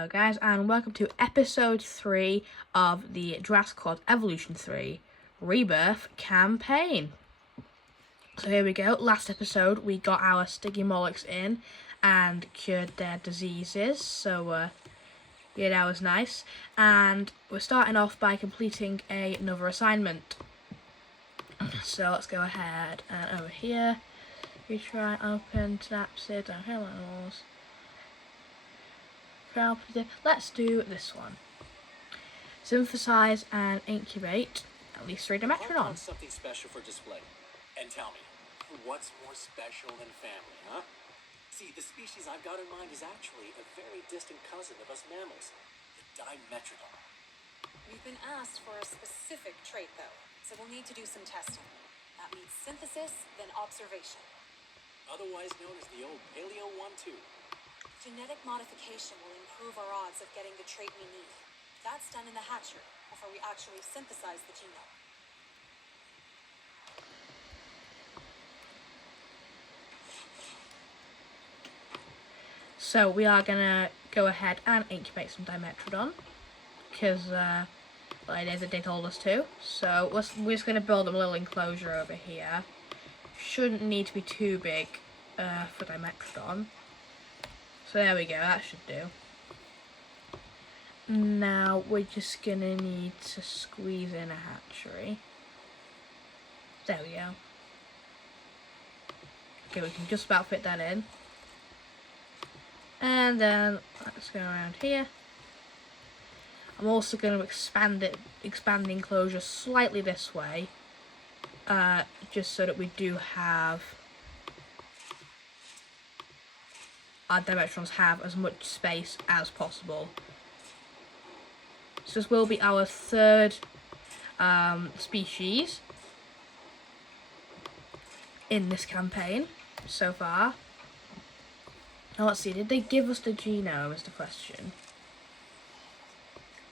Hello guys, and welcome to episode 3 of the Jurassic Evolution 3 Rebirth campaign. So here we go. Last episode we got our Stygimolochs in and cured their diseases, so yeah, that was nice. And we're starting off by completing another assignment. So let's go ahead and over here we try open synapses and animals. Let's do this one. Synthesize and incubate at least 3 Dimetrodon. Something special for display. And tell me, what's more special than family, huh? See, the species I've got in mind is actually a very distant cousin of us mammals, the Dimetrodon. We've been asked for a specific trait, though, so we'll need to do some testing. That means synthesis, then observation. Otherwise known as the old Paleo 1-2. Genetic modification will improve our odds of getting the trait we need. That's done in the hatchery, before we actually synthesize the genome. So we are gonna go ahead and incubate some Dimetrodon, because they told us to. So we're just gonna build them a little enclosure over here. Shouldn't need to be too big for Dimetrodon. So there we go, that should do. Now we're just gonna need to squeeze in a hatchery. There we go. Okay, we can just about fit that in. And then let's go around here. I'm also going to expand the enclosure slightly this way, just so that we do have our Dimetrons have as much space as possible. So this will be our 3rd species in this campaign so far. Now let's see, did they give us the genome is the question.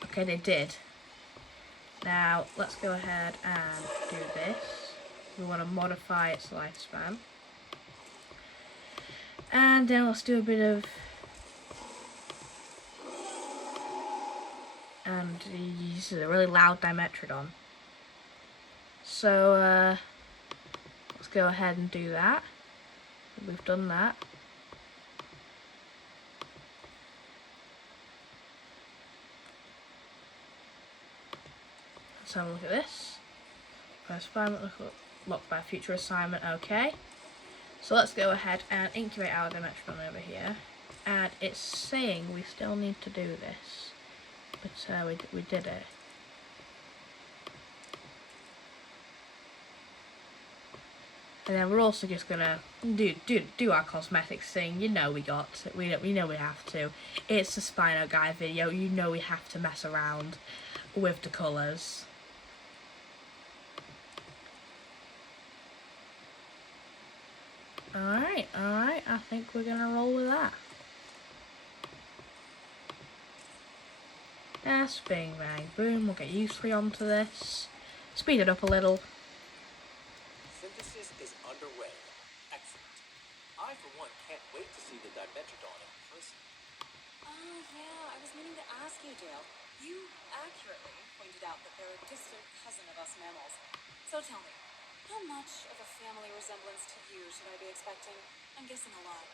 Okay, they did. Now let's go ahead and do this. We want to modify its lifespan. And then let's do a bit of... And this is a really loud Dimetrodon. So, let's go ahead and do that. We've done that. Let's have a look at this. First assignment, locked by future assignment, okay. So let's go ahead and incubate our Dimetrodon over here. And it's saying we still need to do this. But we did it. And then we're also just gonna do our cosmetics thing. You know we know we have to. It's a Spino Guy video. You know we have to mess around with the colours. Alright, I think we're gonna roll with that. Yes, bing, bang, boom, we'll get you 3 onto this. Speed it up a little. Synthesis is underway. Excellent. I, for one, can't wait to see the Dimetrodon in person. Oh, yeah, I was meaning to ask you, Dale. You accurately pointed out that they're a distant cousin of us mammals. So tell me, how much of a family resemblance to you should I be expecting? I'm guessing a lot.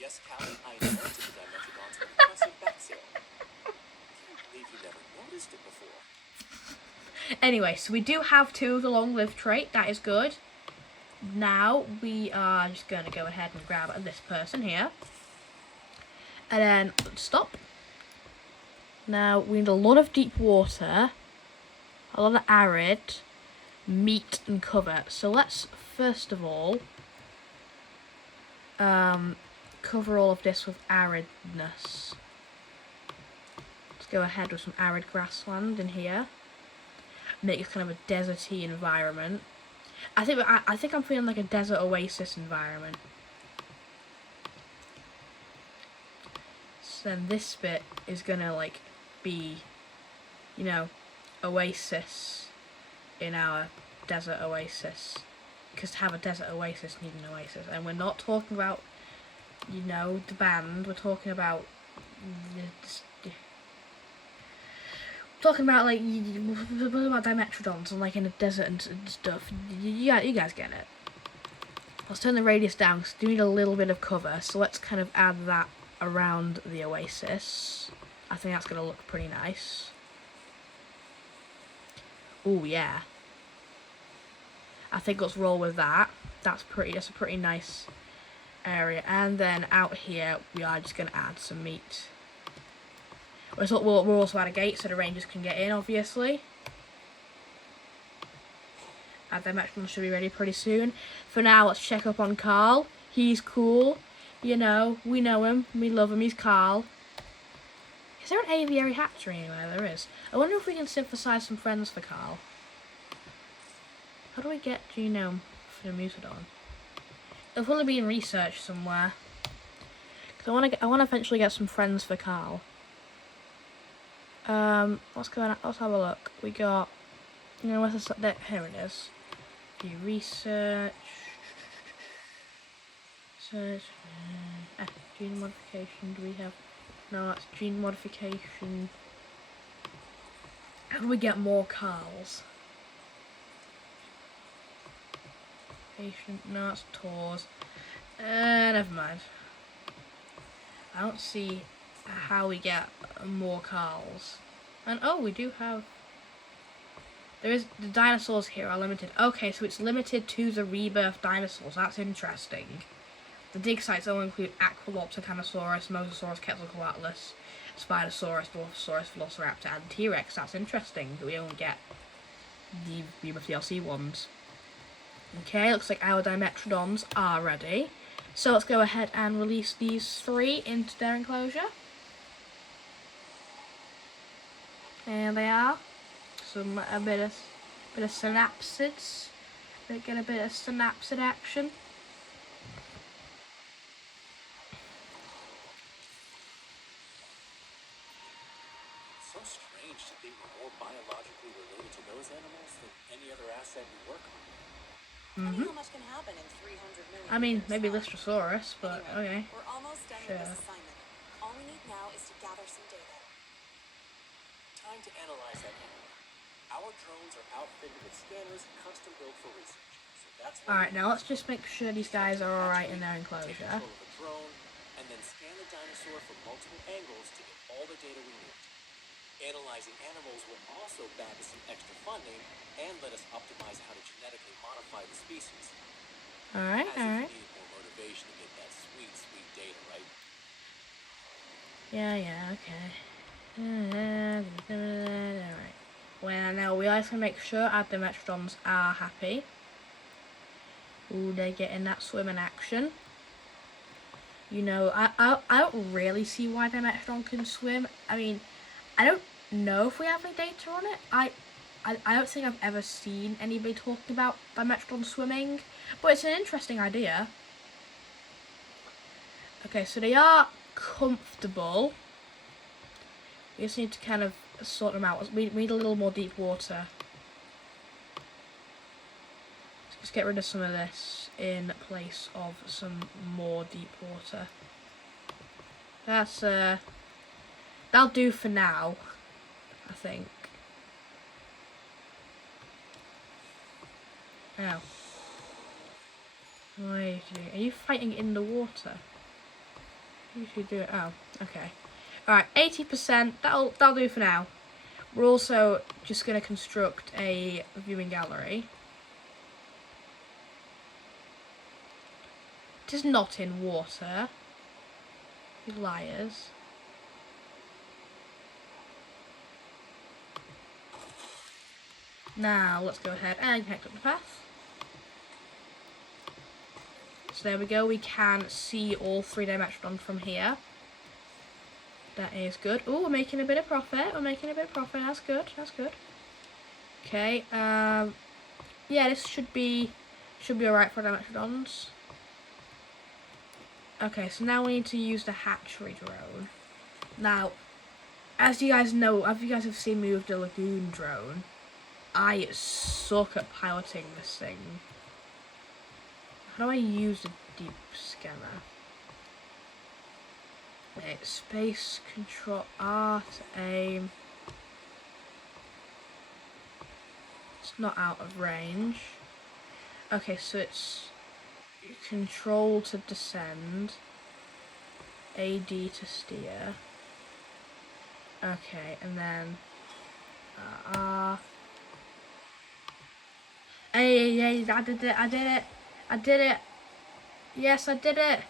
Yes, Callie, I inherited the Dimetrodon's impressive back seal. I can't believe you never noticed it before. Anyway, so we do have 2 of the long-lived trait. That is good. Now we are just going to go ahead and grab this person here. And then stop. Now we need a lot of deep water, a lot of arid, meat and cover. So let's first of all cover all of this with aridness. Let's go ahead with some arid grassland in here. Make it kind of a deserty environment. I think I'm feeling like a desert oasis environment. So then this bit is gonna like be, you know, oasis in our desert oasis. Because to have a desert oasis, you need an oasis. And we're not talking about, you know, the band. We're talking about talking about like about Dimetrodons and like in the desert and stuff. You guys get it. Let's turn the radius down because we need a little bit of cover. So let's kind of add that around the oasis. I think that's gonna look pretty nice. Oh yeah. I think let's roll with that. That's a pretty nice area. And then out here we are just gonna add some meat. We'll also add a gate so the rangers can get in, obviously. And their Metrodon should be ready pretty soon. For now, let's check up on Carl. He's cool. You know, we know him. We love him. He's Carl. Is there an aviary hatchery anywhere? There is. I wonder if we can synthesize some friends for Carl. How do we get genome for the Musidon? It'll probably be in research somewhere. Because I want to eventually get some friends for Carl. Let's have a look. We got, where's the here it is. Do research. Search. Gene modification. Do we have? No, that's gene modification. How do we get more Carls? Patient. No, that's Tors. Never mind. I don't see how we get more Carls. And oh, we do have. The dinosaurs here are limited. Okay, so it's limited to the rebirth dinosaurs. That's interesting. The dig sites only include Aqualops, Titanosaurus, Mosasaurus, Quetzalcoatlus, Spinosaurus, Dilophosaurus, Velociraptor, and T-Rex. That's interesting that we only get the rebirth DLC ones. Okay, looks like our Dimetrodons are ready. So let's go ahead and release these 3 into their enclosure. And they are. A bit of synapsids. Get a bit of synapsid action. So strange to think we're more biologically related to those animals than any other asset we work on. Funny how much can happen in 300 million I mean, years, maybe huh? Lystrosaurus, but okay. We're almost done with this assignment. All we need now is to gather some data. Time to analyze that animal. Our drones are outfitted with scanners custom built for research. So that's Alright, now let's just make sure these guys are alright in their enclosure. Take control of the drone and then scan the dinosaur from multiple angles to get all the data we need. Analyzing animals will also bag us some extra funding and let us optimize how to genetically modify the species. Alright, As alright. if we needed more motivation to get that sweet, sweet data, right? Yeah, okay. Alright. Well, now we also make sure our Dimetrodons are happy. Ooh, they're getting that swimming action. You know, I don't really see why Dimetrodon can swim. I mean, I don't know if we have any data on it. I don't think I've ever seen anybody talking about Dimetrodon swimming, but it's an interesting idea. Okay, so they are comfortable. We just need to kind of sort them out. We need a little more deep water. Let's get rid of some of this in place of some more deep water. That's that'll do for now, I think. Now, what are you doing? Are you fighting in the water? You should do it. Oh, okay. Alright, 80%, that'll do for now. We're also just going to construct a viewing gallery. It is not in water. You liars. Now, let's go ahead and connect up the path. So there we go, we can see all 3 Dimetrodon from here. That is good. Oh, we're making a bit of profit. That's good. That's good. Okay. Yeah, this should be alright for Dimetrodons. Okay, so now we need to use the hatchery drone. Now, as you guys know, as you guys have seen me with the lagoon drone, I suck at piloting this thing. How do I use the deep scanner? Wait, space control, R to aim. not out of range. Okay, so it's control to descend, AD to steer. Okay, and then Hey, I did it, I did it. Yes, I did it.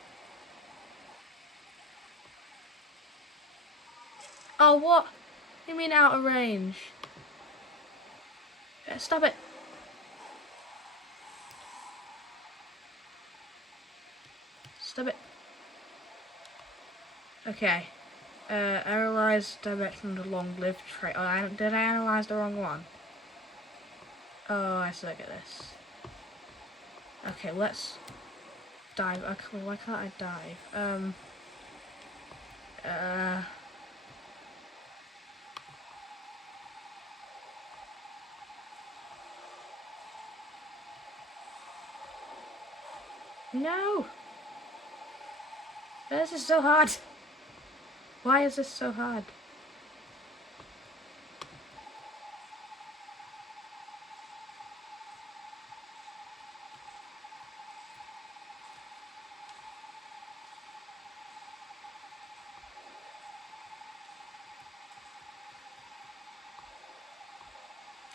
Oh, what? You mean out of range? Stop it. Stop it. Okay. Analyze direction of the long-lived trait. Oh, did I analyze the wrong one? Oh, I suck at this. Okay, let's dive. Okay, why can't I dive? No! This is so hard. Why is this so hard?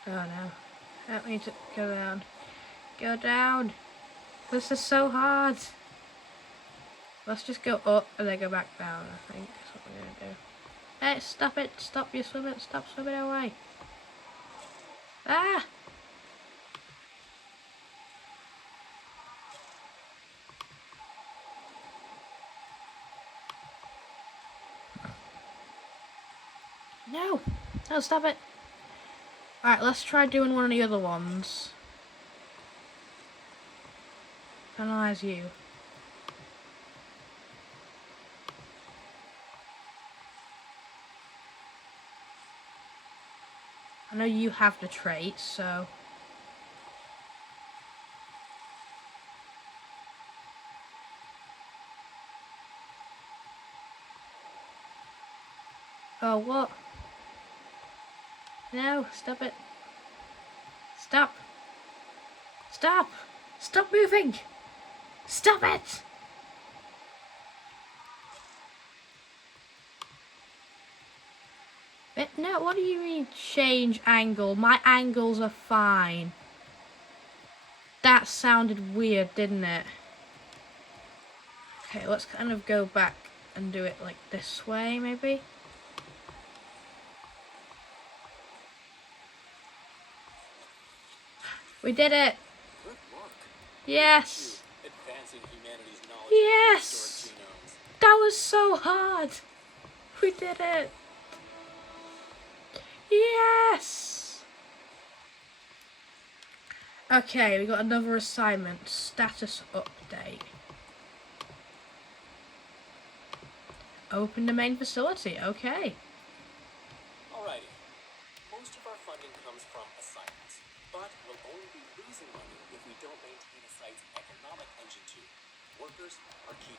Oh no. Help me to go down. Go down! This is so hard. Let's just go up and then go back down, I think. That's what we're gonna do. Hey, stop it! Stop your swimming! Stop swimming away! Ah! No! No, stop it! Alright, let's try doing one of the other ones. Analyze you. I know you have the traits, so... Oh, what? No, stop it. Stop! Stop! Stop moving! Stop it! No, what do you mean change angle? My angles are fine. That sounded weird, didn't it? Okay, let's kind of go back and do it like this way, maybe? We did it! Good work. Yes! Advancing humanity's knowledge Yes! of prehistoric genomes. That was so hard! We did it! Yes! Okay, we got another assignment. Status update. Open the main facility. Okay. Alrighty. Most of our funding comes from assignments, but we'll only be losing money if we don't maintain a site's economic engine too. Workers are key.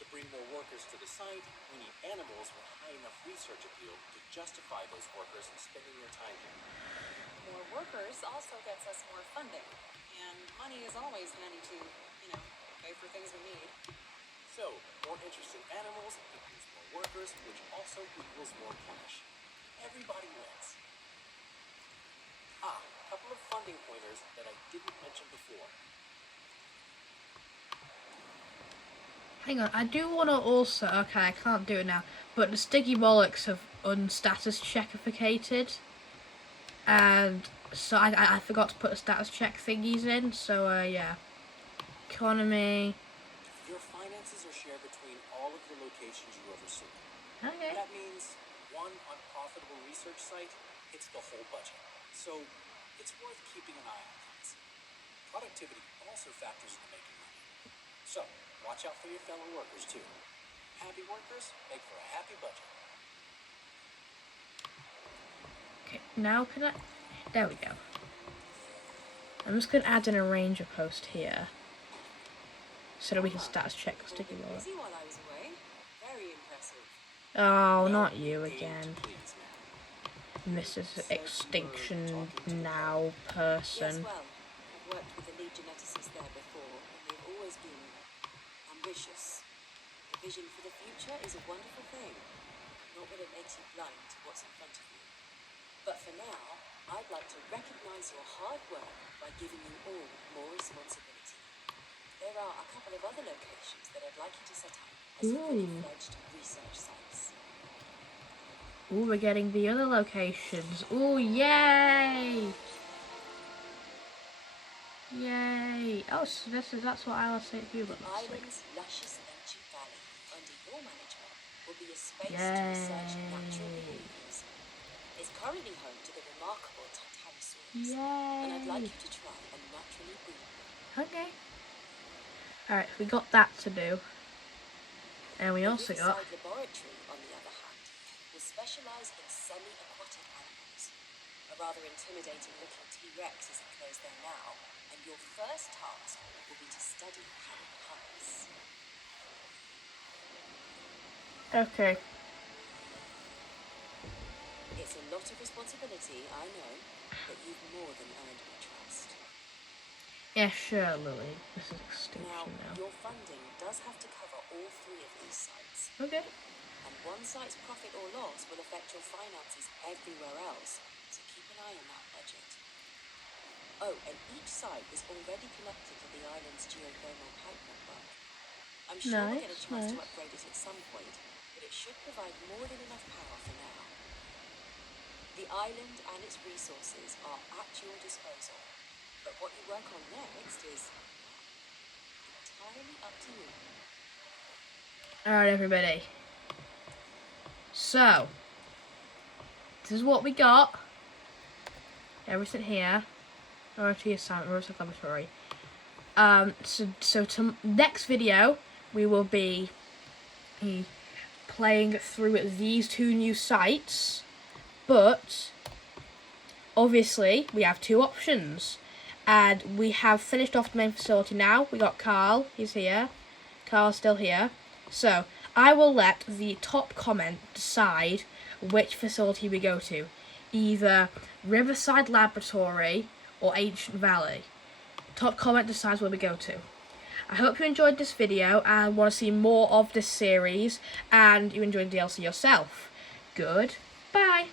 To bring more workers to the site, we need animals with high enough research appeal to justify those workers spending their time here. More workers also gets us more funding, and money is always handy to, pay for things we need. So, more interest in animals equals more workers, which also equals more cash. Everybody wins. A couple of funding pointers that I didn't mention before. Hang on, I do want to also... Okay, I can't do it now. But the Sticky Bollocks have unstatus checkificated. And so I forgot to put the status check thingies in. So, yeah. Economy. Your finances are shared between all of the locations you oversee. Okay. That means one unprofitable research site hits the whole budget. So, it's worth keeping an eye on things. Productivity also factors into making money. So, watch out for your fellow workers too. Happy workers make for a happy budget. Okay, now can I... There we go. I'm just going to add in a ranger post here. So that we can status check Sticky Bollocks. Busy while I was away. Very impressive. Oh, not you again. Please, man. Mrs. Extinction Now person. Yes, well, I've worked with the lead geneticists there before, and they've always been ambitious. The vision for the future is a wonderful thing, not when it makes you blind to what's in front of you. But for now, I'd like to recognize your hard work by giving you all more responsibility. There are a couple of other locations that I'd like you to set up as fully fledged research sites. Ooh, we're getting the other locations. Ooh, yay! Yay! Oh, so that's what Isle of St. Hubert looks like. Island's luscious ancient valley, under your management, will be a space to research natural behaviors. It's currently home to the remarkable Titanosaurus, and I'd like Yay! you to try and naturally breed them. Okay. Alright, we got that to do. And we The also got... Riverside Laboratory, on the other hand, will specialize in semi-aquatic animals. A rather intimidating looking T-Rex is enclosed there now, and your first task will be to study how it hunts. Okay. It's a lot of responsibility, I know, but you've more than earned my trust. Yeah, sure, Lily. This is Now, Extinction Now. your funding does have to cover all three of these sites, Okay. and one site's profit or loss will affect your finances everywhere else, so keep an eye on that budget. Oh, and each site is already connected to the island's geothermal pipe network. I'm sure we'll get a chance to upgrade it at some point, but it should provide more than enough power for now. The island and its resources are at your disposal, but what you work on next is entirely up to you. Alright, everybody. So, this is what we got. Everything here. Laboratory assignment, Riverside Laboratory. So to next video, we will be playing through these two new sites, but obviously we have two options, and we have finished off the main facility now. We got Carl, he's here. Carl's still here. So I will let the top comment decide which facility we go to, either Riverside Laboratory or Ancient Valley. Top comment decides where we go to. I hope you enjoyed this video and want to see more of this series, and you enjoyed the DLC yourself. Goodbye.